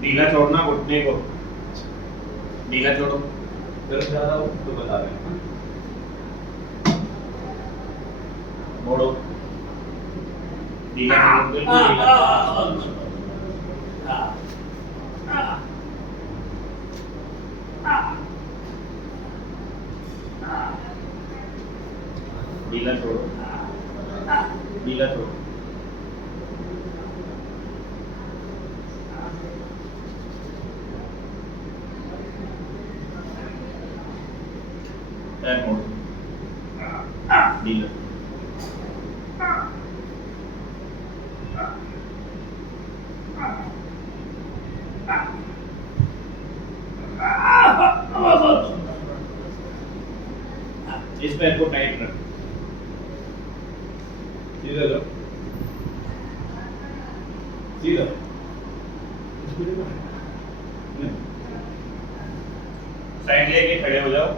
ढीला छोड़ना घुटने को, ढीला छोड़ो। दर्द ज्यादा हो तो बता दें। मोड़ो, ढीला छोड़ो, बिल्कुल ढीला। ढीला छोड़ो, ढीला छोड़ो। पैर मोड़ो, ढीला। इस पैर को टाइट रख, सीधा जाओ, सीधा। साइड लेके खड़े हो जाओ।